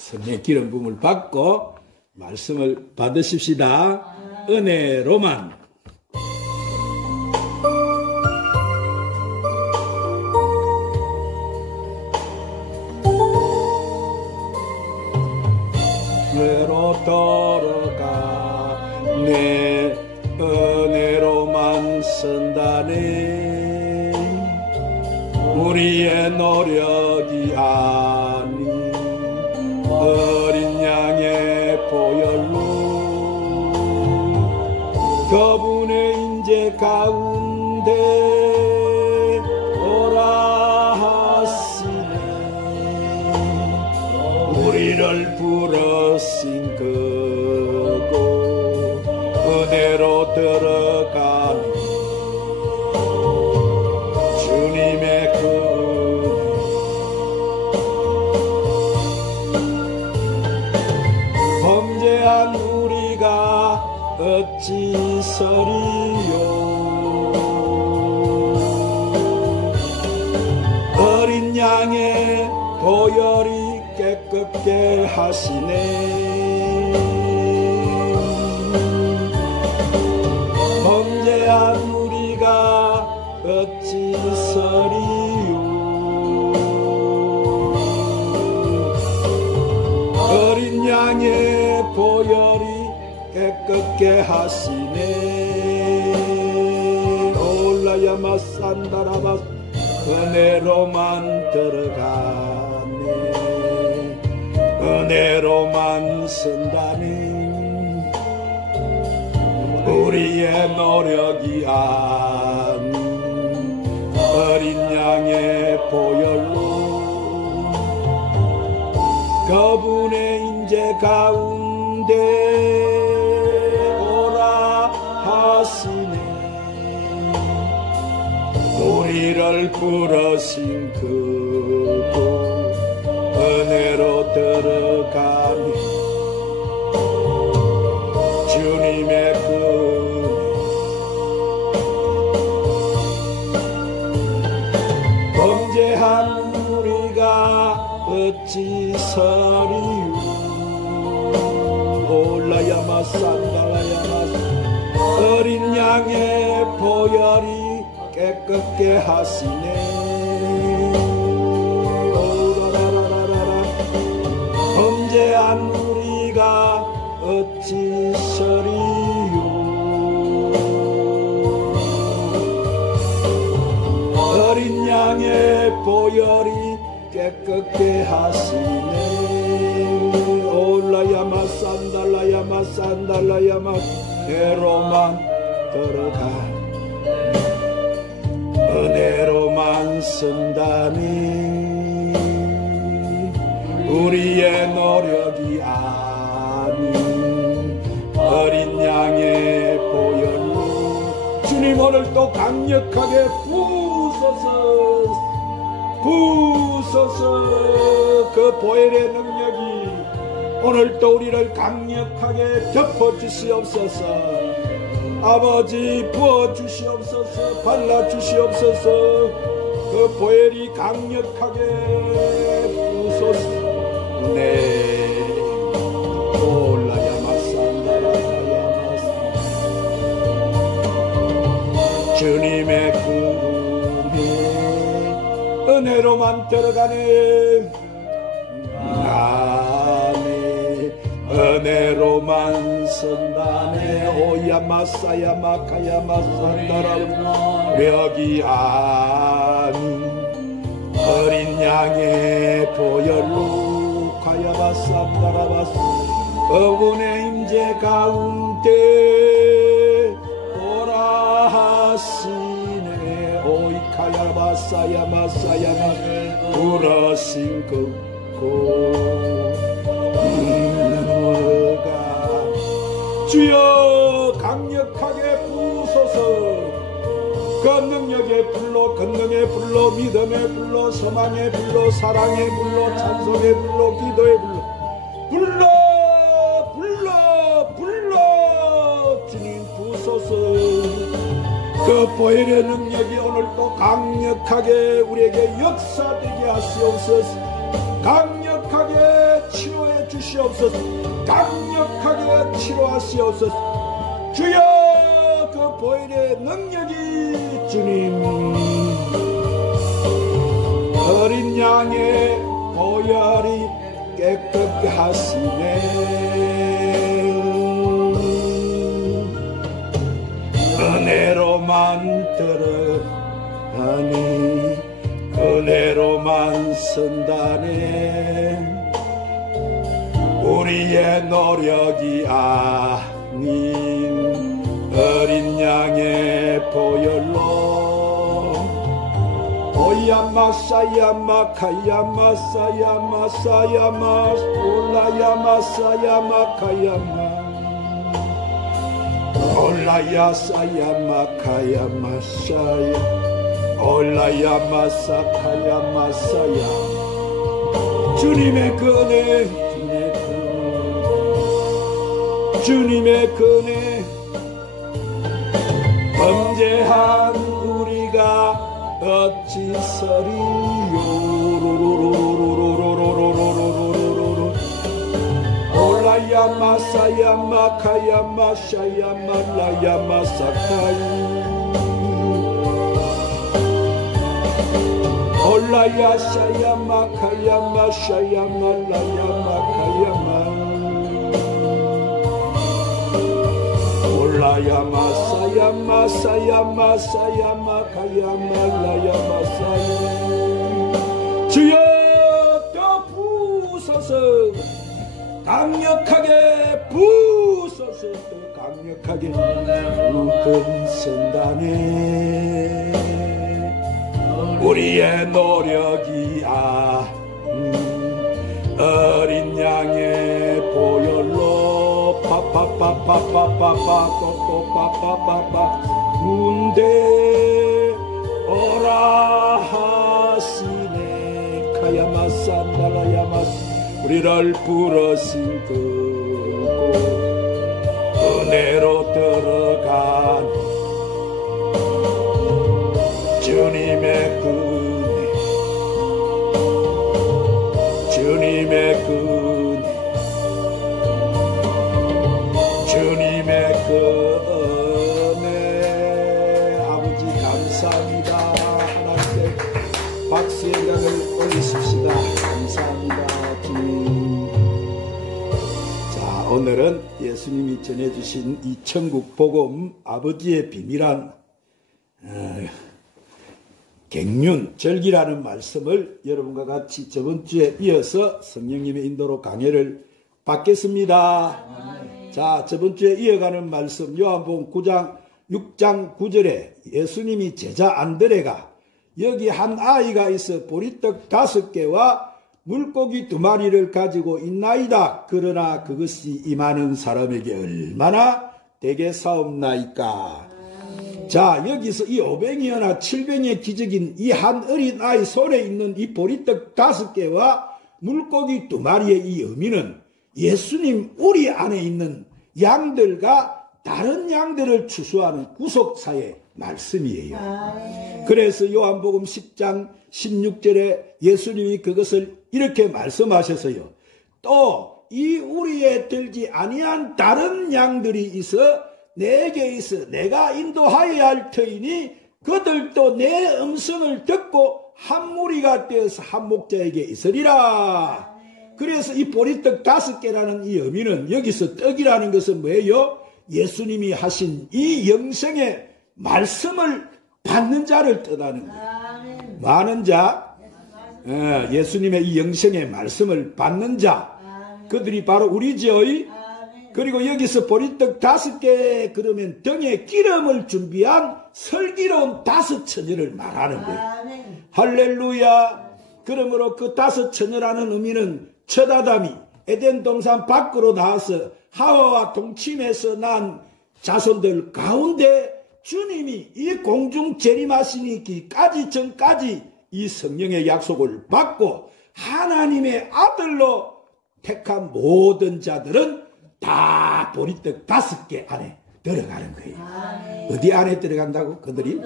성령 기름 부음을 받고 말씀을 받으십시다. 은혜로만. 은혜로 돌아가 내 은혜로만 선다네. 우리의 노력이 아닌 어린 양의 보혈로 그분의 인재 가운데 오라 하시네. 우리를 부르신 그곳 은혜로 들어가니 주님의 그 범죄한 우리가 어찌 서리요. 어린 양의 보혈이 깨끗게 하시네. 범죄한 우리가 어찌 서리요. 어린 양의 보혈이 깨끗게 하시네. 올라야마 산다라바 은혜로만 들어가네. 은혜로만 선다네. 우리의 노력이 아닌 어린 양의 보혈로 그분의 인재 가운데 오라 하시네. 우리를 부르신 그곳 은혜로 들어가니 주님의 은혜 범죄한 우리가 어찌 서리요. 올라야마 산달라야마 어린 양의 보혈이 깨끗게 하시네. 오라라라라라 범죄한 우리가 어찌 서리요. 어린 양의 보혈이 깨끗게 하시네. 올라야마 산달라야마 산달라야마 은혜로만 들어가 은혜로만 쓴다니. 우리의 노력이 아닌 어린 양의 보혈로 주님 오늘 또 강력하게 부으소서. 그 보혈의 능력이 오늘 또 우리를 강력하게 덮어주시옵소서. 아버지 부어주시옵소서. 발라주시옵소서. 그 보혈이 강력하게 부으소서. 네 올라야마산다라야마산 주님의 은혜로만 들어가네. 나네 은혜로만 선다네. 오야마사야마카야마산다라 력이 아닌 어린 양의 보혈로 가야마산다라바스 어분의 임재 가운데 오라 하시네. 오이카야마사야마사야마 부러신 그곳 주여 강력하게 부으소서. 그 능력의 불로 권능의 불로 믿음의 불로 소망의 불로 사랑의 불로 찬송의 불로 기도의 불로 불러 주님 부으소서. 그 보혈의 능력이 오늘도 강력하게 우리에게 역사되게 하시옵소서. 강력하게 치료해 주시옵소서. 강력하게 치료하시옵소서. 주여 그 보혈의 능력이 주님 어린 양의 보혈이 깨끗게 하시네. 은혜로만 들어가니 은혜로만 선다네. 우리의 노력이 아닌 어린 양의 보혈로 오야마사야마카야마사야마사야마 올라야마사야마카야마 올라야사야마카야마사야 올라야마사카야마사야. 주님의 은혜 주님의 은혜 범죄한 우리가 어찌 서리요. 올라야마사야마카야마샤야말라야마사카이 올라야샤야마카야마샤야말라야마카야마 올라야마사야마사야마사야마카야말라야마사야. 주여 또 부으소서. 강력하게 부으소서. 또 강력하게 웃음선다네. 우리의 노력이 어린 양의 보혈로 파파파파파파파 또또파파파파 문대 오라 하시네. 카야마산달라야마스 우리를 부르신 그곳 은혜로 들어간 주님의 은혜 주님의 은혜 주님의 은혜. 아버지 감사합니다. 하나님께 박수의 강을 올리십시다. 감사합니다 주님. 자, 오늘은 예수님이 전해주신 이 천국 복음 아버지의 비밀한 갱륜 절기라는 말씀을 여러분과 같이 저번주에 이어서 성령님의 인도로 강해를 받겠습니다. 자, 저번주에 이어가는 말씀 요한복음 6장 9절에 예수님이 제자 안드레가 여기 한 아이가 있어 보리떡 5개와 물고기 2마리를 가지고 있나이다. 그러나 그것이 임하는 사람에게 얼마나 되겠사옵나이까. 자, 여기서 이 500여나 700의 기적인 이 한 어린 아이 손에 있는 이 보리떡 5개와 물고기 2마리의 이 의미는 예수님 우리 안에 있는 양들과 다른 양들을 추수하는 구속사의 말씀이에요. 그래서 요한복음 10장 16절에 예수님이 그것을 이렇게 말씀하셔서요. 또 이 우리에 들지 아니한 다른 양들이 있어 내게 있어 내가 인도하여야 할 터이니 그들도 내 음성을 듣고 한 무리가 되어서 한 목자에게 있으리라. 그래서 이 보리떡 5개라는 이 의미는 여기서 떡이라는 것은 뭐예요? 예수님이 하신 이 영생의 말씀을 받는 자를 뜻하는 거예요. 많은 자, 예수님의 이 영생의 말씀을 받는 자, 그들이 바로 우리지요. 그리고 여기서 보리떡 5개 그러면 등에 기름을 준비한 슬기로운 5처녀를 말하는 거예요. 할렐루야. 그러므로 그 5처녀라는 의미는 첫 아담이 에덴 동산 밖으로 나와서 하와와 동침해서 난 자손들 가운데 주님이 이 공중 재림하시기까지 전까지 이 성령의 약속을 받고 하나님의 아들로 택한 모든 자들은 다 보리떡 5개 안에 들어가는 거예요. 어디 안에 들어간다고? 그들이?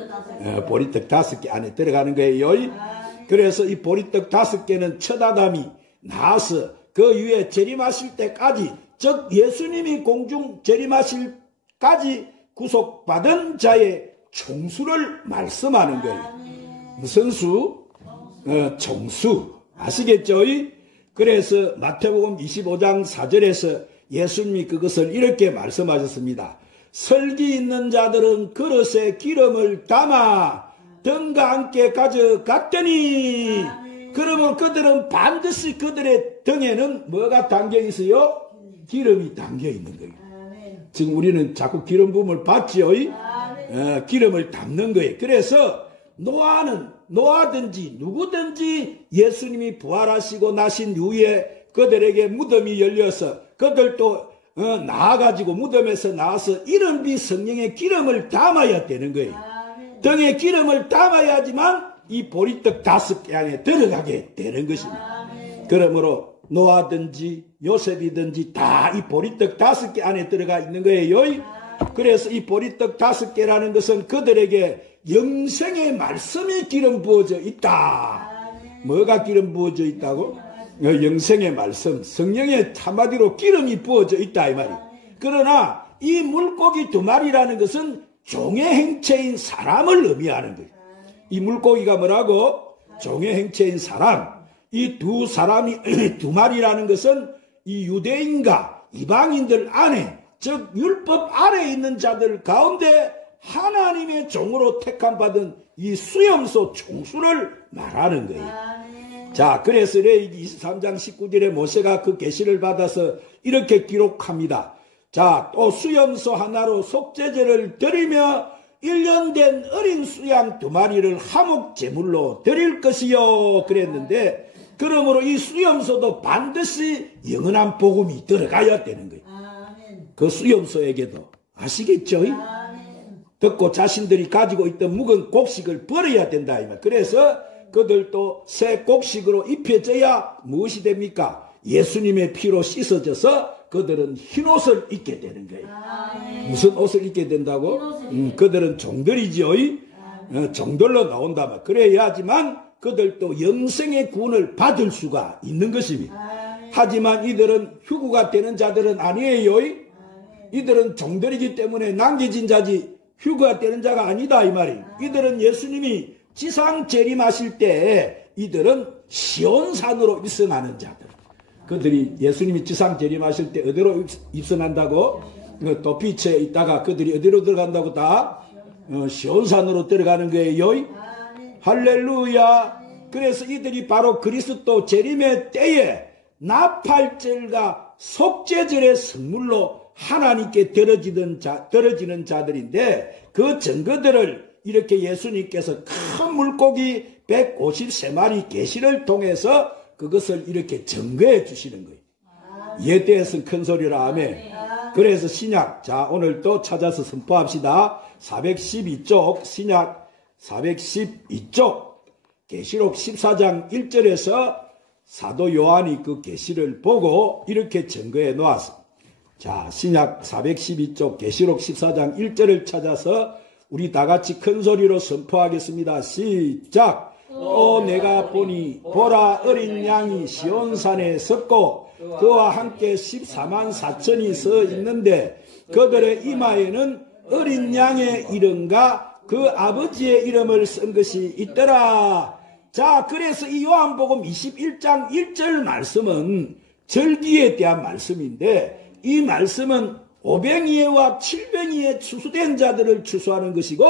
보리떡 5개 안에 들어가는 거예요. 그래서 이 보리떡 5개는 첫 아담이 나와서 그 위에 재림하실 때까지, 즉 예수님이 공중 재림하실까지 구속받은 자의 총수를 말씀하는 거예요. 무슨 수? 총수. 아시겠죠? 그래서 마태복음 25장 4절에서 예수님이 그것을 이렇게 말씀하셨습니다. 설기 있는 자들은 그릇에 기름을 담아 등과 함께 가져갔더니, 그러면 그들은 반드시 그들의 등에는 뭐가 담겨 있어요? 기름이 담겨 있는 거예요. 지금 우리는 자꾸 기름 부음을 받지요. 기름을 담는 거예요. 그래서 노아든지 누구든지 예수님이 부활하시고 나신 이후에 그들에게 무덤이 열려서 그들도 나와가지고 무덤에서 나와서 이른비 성령의 기름을 담아야 되는 거예요. 등에 기름을 담아야지만 이 보리떡 5개 안에 들어가게 되는 것입니다. 그러므로 노아든지 요셉이든지 다 이 보리떡 5개 안에 들어가 있는 거예요. 그래서 이 보리떡 5개라는 것은 그들에게 영생의 말씀이 기름 부어져 있다. 뭐가 기름 부어져 있다고? 영생의 말씀, 성령의 한마디로 기름이 부어져 있다 이 말이에요. 그러나 이 물고기 2마리라는 것은 종의 행체인 사람을 의미하는 거예요. 이 물고기가 뭐라고? 종의 행체인 사람. 이 2마리라는 것은 이 유대인과 이방인들 안에, 즉 율법 아래에 있는 자들 가운데 하나님의 종으로 택함받은 이 수염소 총수를 말하는 거예요. 자, 그래서 레위기 23장 19절에 모세가 그 계시를 받아서 이렇게 기록합니다. 자, 또 수염소 하나로 속죄제를 드리며 1년 된 어린 수양 2마리를 화목 제물로 드릴 것이요 그랬는데, 그러므로 이 수염소도 반드시 영원한 복음이 들어가야 되는 거예요. 그 수염소에게도. 아시겠죠? 듣고 자신들이 가지고 있던 묵은 곡식을 버려야 된다 이 말. 그래서 그들도 새 곡식으로 입혀져야 무엇이 됩니까? 예수님의 피로 씻어져서 그들은 흰옷을 입게 되는 거예요. 무슨 옷을 입게 된다고? 그들은 종들이지요. 종들로 나온다 말. 그래야지만 그들도 영생의 구원을 받을 수가 있는 것입니다. 하지만 이들은 휴구가 되는 자들은 아니에요. 이들은 종들이기 때문에 남겨진 자지 휴거가 되는 자가 아니다 이 말이에요. 이들은 예수님이 지상 재림하실 때 이들은 시온산으로 입성하는 자들. 그들이 예수님이 지상 재림하실 때 어디로 입성한다고? 도피처에 있다가 그들이 어디로 들어간다고? 다 시온산으로 들어가는 거예요. 할렐루야. 그래서 이들이 바로 그리스도 재림의 때에 나팔절과 속죄절의 선물로 하나님께 떨어지는 자들인데, 그 증거들을 이렇게 예수님께서 큰 물고기 153마리 계시를 통해서 그것을 이렇게 증거해 주시는 거예요. 이에 대해서는 큰 소리로 아멘. 그래서 신약, 자 오늘 또 찾아서 선포합시다. 412쪽 신약 412쪽 계시록 14장 1절에서 사도 요한이 그 계시를 보고 이렇게 증거해 놓았습니다. 자, 신약 412쪽 계시록 14장 1절을 찾아서 우리 다 같이 큰 소리로 선포하겠습니다. 시작. 또 내가 보니 보라 어린 양이 시온산에 섰고 그와 함께 14만 4천이 서 있는데 그들의 이마에는 어린 양의 이름과 그 아버지의 이름을 쓴 것이 있더라. 자, 그래서 이 요한복음 21장 1절 말씀은 절기에 대한 말씀인데, 이 말씀은 오병이어와 칠병이에 추수된 자들을 추수하는 것이고,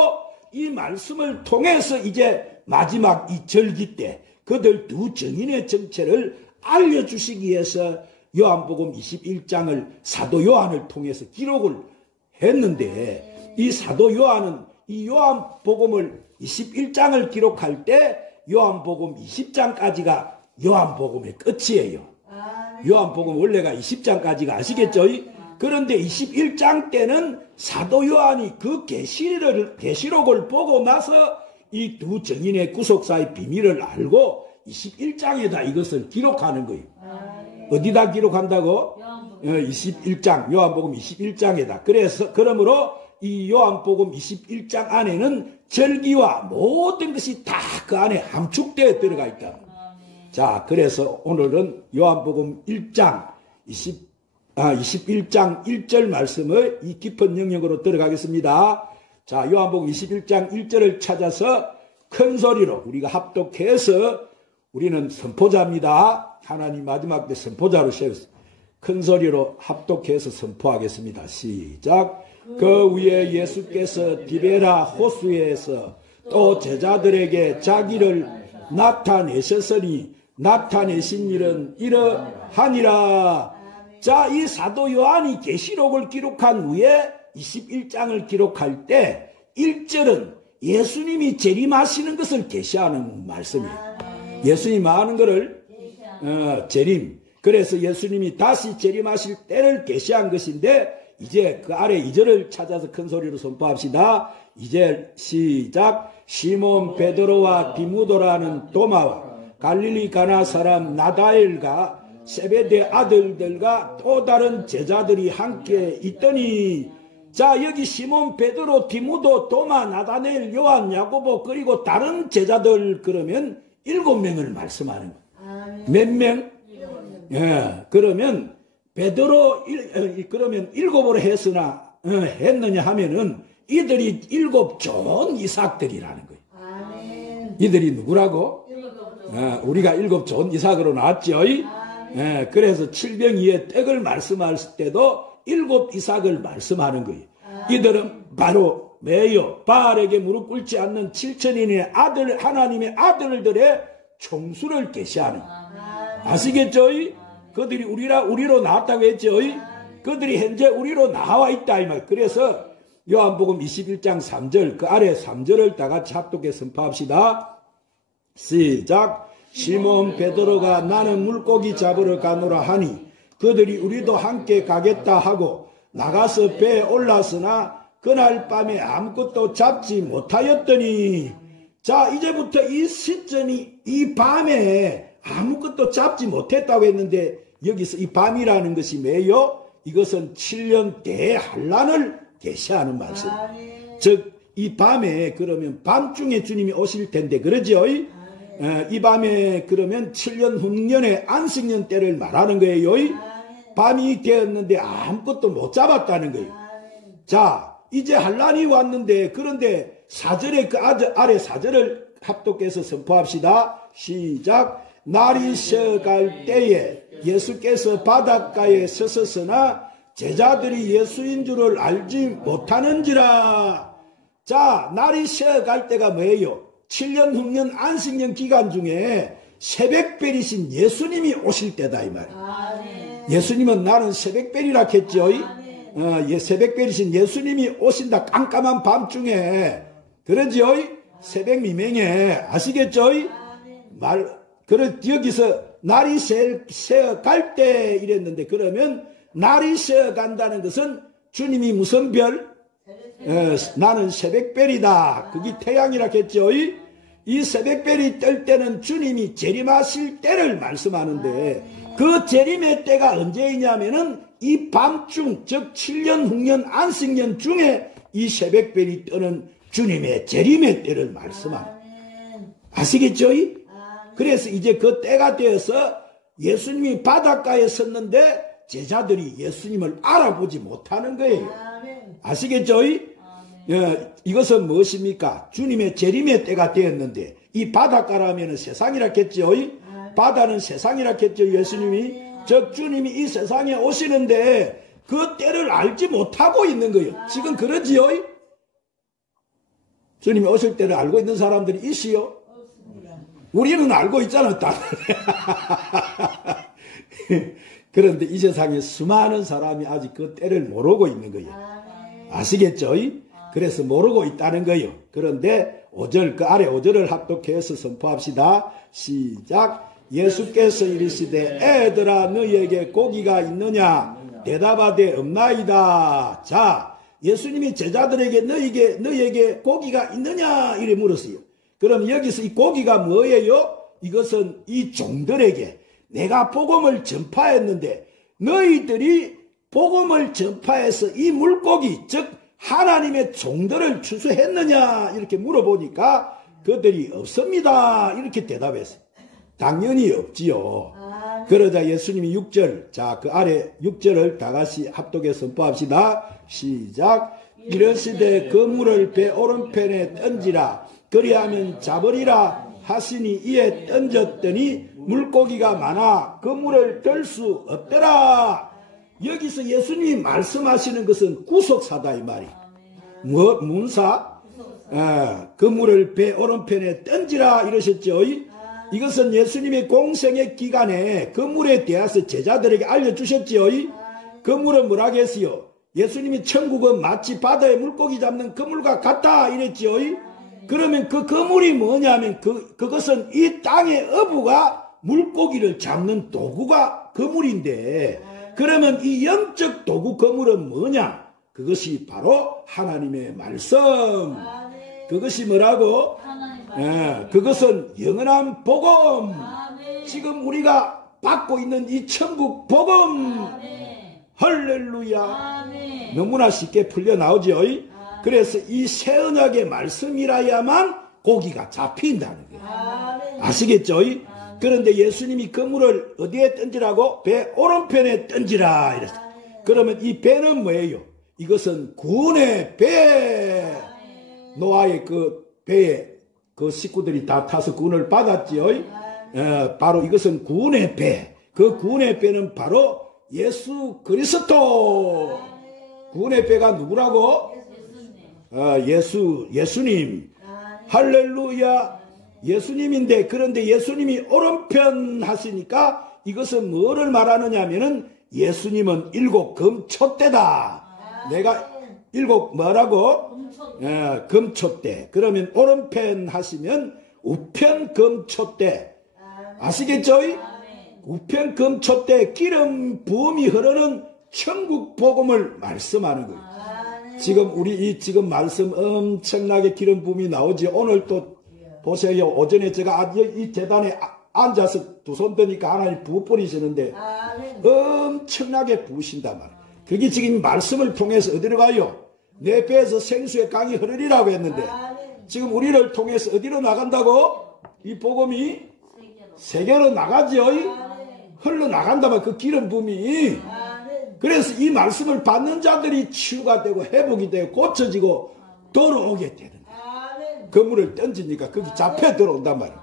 이 말씀을 통해서 이제 마지막 이 절기 때 그들 2증인의 정체를 알려주시기 위해서 요한복음 21장을 사도 요한을 통해서 기록을 했는데, 이 사도 요한은 이 요한복음을 21장을 기록할 때 요한복음 20장까지가 요한복음의 끝이에요. 요한복음 원래가 20장까지가 아시겠죠? 그런데 21장 때는 사도 요한이 그 계시록을 보고 나서 이 2증인의 구속사의 비밀을 알고 21장에다 이것을 기록하는 거예요. 어디다 기록한다고? 21장, 요한복음 21장에다. 그래서 그러므로 이 요한복음 21장 안에는 절기와 모든 것이 다 그 안에 함축되어 들어가 있다. 자, 그래서 오늘은 요한복음 1장 21장 1절 말씀을 이 깊은 영역으로 들어가겠습니다. 자, 요한복음 21장 1절을 찾아서 큰 소리로 우리가 합독해서 우리는 선포자입니다. 하나님 마지막 때 선포자로 세웠습니다. 큰 소리로 합독해서 선포하겠습니다. 시작. 그 위에 예수께서 디베라 호수에서 또 제자들에게 자기를 나타내셨으니 나타내신 일은 이러하니라. 자, 이 사도 요한이 계시록을 기록한 후에 21장을 기록할 때 1절은 예수님이 재림하시는 것을 계시하는 말씀이에요. 예수님이 하는 것을 재림. 그래서 예수님이 다시 재림하실 때를 계시한 것인데 이제 그 아래 2절을 찾아서 큰 소리로 선포합시다. 이제 시작. 시몬 베드로와 디무도라는 도마와 갈릴리 가나 사람 나다엘과 세베대 아들들과 또 다른 제자들이 함께 있더니, 자, 여기 시몬 베드로 디무도 도마 나다넬 요한 야고보 그리고 다른 제자들 그러면 7명을 말씀하는 거예요. 몇 명? 예, 그러면 베드로 그러면 7으로 했느냐 하면은 이들이 7 좋은 이삭들이라는 거예요. 이들이 누구라고? 우리가 7 좋은 이삭으로 나왔죠. 예, 그래서 7병2의 떡을 말씀할 때도 7 이삭을 말씀하는 거예요. 이들은 바로 매여 바알에게 무릎 꿇지 않는 7천인의 아들, 하나님의 아들들의 총수를 계시하는. 아시겠죠? 그들이 우리로 나왔다고 했죠. 그들이 현재 우리로 나와 있다 이 말. 그래서 요한복음 21장 3절 그 아래 3절을 다 같이 합독해 선포합시다. 시작. 시몬 베드로가 나는 물고기 잡으러 가노라 하니 그들이 우리도 함께 가겠다 하고 나가서 배에 올랐으나 그날 밤에 아무것도 잡지 못하였더니, 자, 이제부터 이 시점이 이 밤에 아무것도 잡지 못했다고 했는데 여기서 이 밤이라는 것이 뭐예요? 이것은 7년 대환란을 계시하는 말씀. 즉 이 밤에 그러면 밤중에 주님이 오실 텐데 그러죠? 이 밤에 그러면 7년 후년의 안식년 때를 말하는 거예요. 밤이 되었는데 아무것도 못 잡았다는 거예요. 자, 이제 환란이 왔는데 그런데 4절에 그 아래 4절을 합독해서 선포합시다. 시작. 날이 새어갈 때에 예수께서 바닷가에 서서서나 제자들이 예수인 줄을 알지 못하는지라. 자, 날이 새어갈 때가 뭐예요? 7년 후년 안식년 기간 중에 새벽별이신 예수님이 오실 때다 이 말이에요. 예수님은 나는 새벽별이라 했죠. 새벽별이신 예수님이 오신다. 깜깜한 밤중에 그러죠. 새벽 미명에. 아시겠죠? 여기서 날이 새어갈 때 이랬는데 그러면 날이 새어간다는 것은 주님이 무슨 별? 나는 새벽별이다. 그게 태양이라 했죠. 이 새벽별이 뜰 때는 주님이 재림하실 때를 말씀하는데 그 재림의 때가 언제이냐면은 이 밤중 즉 7년 후년 안식년 중에 이 새벽별이 뜨는 주님의 재림의 때를 말씀합니다. 아시겠죠? 그래서 이제 그 때가 되어서 예수님이 바닷가에 섰는데 제자들이 예수님을 알아보지 못하는 거예요. 아시겠죠? 이것은 무엇입니까? 주님의 재림의 때가 되었는데 이 바닷가라면 세상이라 했죠. 바다는 세상이라 했죠. 예수님이 즉 주님이 이 세상에 오시는데 그 때를 알지 못하고 있는 거예요. 지금 그러지요? 주님이 오실 때를 알고 있는 사람들이 있어요? 우리는 알고 있잖아. 그런데 이 세상에 수많은 사람이 아직 그 때를 모르고 있는 거예요. 아시겠죠? 그래서 모르고 있다는 거예요. 그런데 5절 그 아래 5절을 합독해서 선포합시다. 시작. 예수께서 이르시되 애들아 너희에게 고기가 있느냐? 대답하되 없나이다. 자, 예수님이 제자들에게 너희에게 고기가 있느냐? 이래 물었어요. 그럼 여기서 이 고기가 뭐예요? 이것은 이 종들에게 내가 복음을 전파했는데 너희들이 복음을 전파해서 이 물고기 즉 하나님의 종들을 추수했느냐 이렇게 물어보니까 그들이 없습니다 이렇게 대답했어요. 당연히 없지요. 그러자 예수님이 6절, 자, 그 아래 6절을 다 같이 합독해 선포합시다. 시작. 이르시되 그 물을 배 오른편에 던지라. 그리하면 잡으리라 하시니 이에 던졌더니 물고기가 많아 그 물을 들 수 없더라. 여기서 예수님이 말씀하시는 것은 구속사다 이 말이. 문사? 그 물을 배 오른편에 던지라 이러셨죠. 이것은 예수님의 공생의 기간에 그 물에 대해서 제자들에게 알려주셨지요. 그 물은 뭐라고 했어요? 예수님이 천국은 마치 바다에 물고기 잡는 그물과 같다 이랬지요. 그러면 그 그물이 뭐냐면 그것은 이 땅의 어부가 물고기를 잡는 도구가 그물인데, 그러면 이 영적 도구 그물은 뭐냐? 그것이 바로 하나님의 말씀. 그것이 뭐라고? 그것은 영원한 복음. 지금 우리가 받고 있는 이 천국 복음. 할렐루야. 너무나 쉽게 풀려 나오죠. 그래서 이 새 언약의 말씀이라야만 고기가 잡힌다는 거예요. 아시겠죠? 그런데 예수님이 그물을 어디에 던지라고? 배 오른편에 던지라 이랬어요. 그러면 이 배는 뭐예요? 이것은 구원의 배. 노아의 그 배에 그 식구들이 다 타서 구원을 받았지요. 바로 이것은 구원의 배. 그 구원의 배는 바로 예수 그리스도. 구원의 배가 누구라고? 예수님. 할렐루야. 예수님인데, 그런데 예수님이 오른편 하시니까 이것은 뭐를 말하느냐 하면은 예수님은 일곱 금초대다. 내가 일곱 뭐라고? 금초대. 그러면 오른편 하시면 우편 금초대. 아시겠죠? 우편 금초대 기름 부음이 흐르는 천국 복음을 말씀하는 거예요. 지금 우리 지금 말씀 엄청나게 기름 부음이 나오지. 오늘 또 보세요. 오전에 제가 이 재단에 앉아서 두 손 드니까 하나님 부어 뿌리시는데 엄청나게 부으신단 말이에요. 그게 지금 말씀을 통해서 어디로 가요? 내 배에서 생수의 강이 흐르리라고 했는데 지금 우리를 통해서 어디로 나간다고? 이 복음이 세계로 나가죠. 흘러나간다면 그 기름 부음이. 그래서 이 말씀을 받는 자들이 치유가 되고 회복이 되고 고쳐지고 돌아오게 되는 거예요. 그물을 던지니까 거기 잡혀 들어온단 말이에요.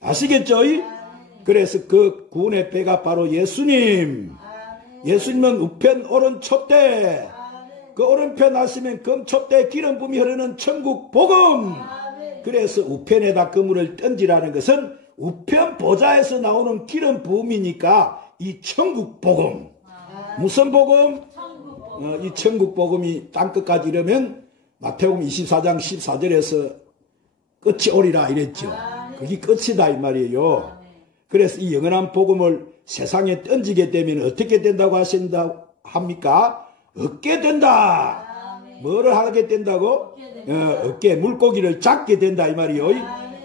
아시겠죠? 그래서 그 구원의 배가 바로 예수님. 예수님은 우편 오른촛대. 그 오른편 하시면 금촛대 기름 부음이 흐르는 천국 복음. 그래서 우편에다 그물을 던지라는 것은 우편 보좌에서 나오는 기름 부음이니까 이 천국 복음. 무슨 복음? 이 천국 복음이 땅끝까지 이르면 마태복음 24장 14절에서 끝이 오리라 이랬죠. 그게 끝이다 이 말이에요. 그래서 이 영원한 복음을 세상에 던지게 되면 어떻게 된다고 합니까? 얻게 된다. 뭐를 하게 된다고? 얻게, 물고기를 잡게 된다 이 말이에요.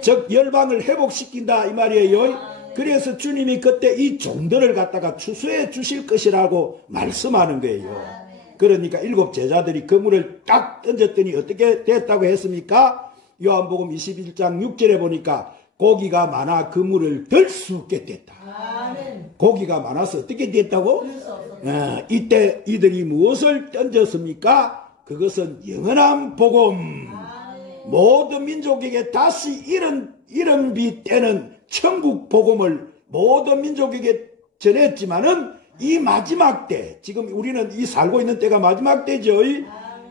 즉 열방을 회복시킨다 이 말이에요. 그래서 주님이 그때 이 종들을 갖다가 추수해 주실 것이라고 말씀하는 거예요. 그러니까 일곱 제자들이 그물을 딱 던졌더니 어떻게 됐다고 했습니까? 요한복음 21장 6절에 보니까 고기가 많아 그물을 들 수 없게 됐다. 고기가 많아서 어떻게 됐다고? 이때 이들이 무엇을 던졌습니까? 그것은 영원한 복음. 모든 민족에게 다시 이른비 때는 천국 복음을 모든 민족에게 전했지만은 이 마지막 때, 지금 우리는 이 살고 있는 때가 마지막 때죠.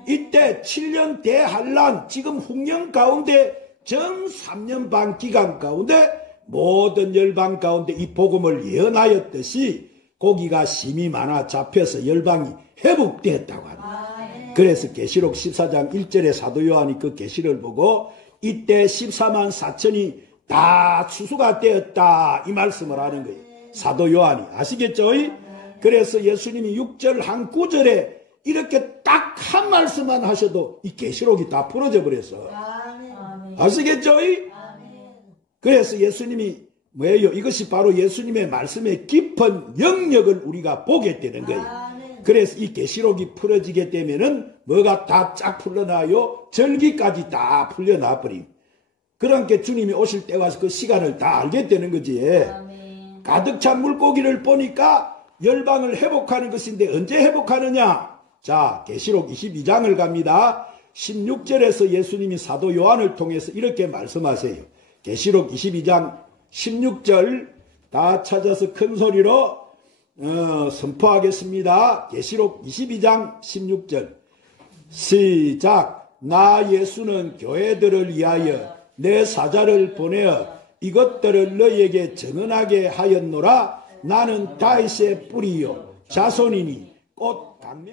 이때 7년 대환란, 지금 훈련 가운데 전 3년 반 기간 가운데 모든 열방 가운데 이 복음을 예언하였듯이 고기가 심이 많아 잡혀서 열방이 회복되었다고 합니다. 그래서 계시록 14장 1절에 사도 요한이 그 계시를 보고 이때 14만 4천이 다 추수가 되었다 이 말씀을 하는 거예요. 사도 요한이. 아시겠죠? 그래서 예수님이 6절 한 9절에 이렇게 딱 한 말씀만 하셔도 이 계시록이 다 풀어져 버렸어. 아시겠죠? 그래서 예수님이 뭐예요? 이것이 바로 예수님의 말씀의 깊은 영역을 우리가 보게 되는 거예요. 그래서 이 계시록이 풀어지게 되면은 뭐가 다 쫙 풀려나요? 절기까지 다 풀려나 버림. 그러니까 주님이 오실 때 와서 그 시간을 다 알게 되는 거지. 아멘. 가득 찬 물고기를 보니까 열방을 회복하는 것인데 언제 회복하느냐? 자, 계시록 22장을 갑니다. 16절에서 예수님이 사도 요한을 통해서 이렇게 말씀하세요. 계시록 22장 16절 다 찾아서 큰 소리로 선포하겠습니다. 계시록 22장 16절 시작. 나 예수는 교회들을 위하여 내 사자를 보내어 이것들을 너희에게 증언하게 하였노라. 나는 다윗의 뿌리요 자손이니 곧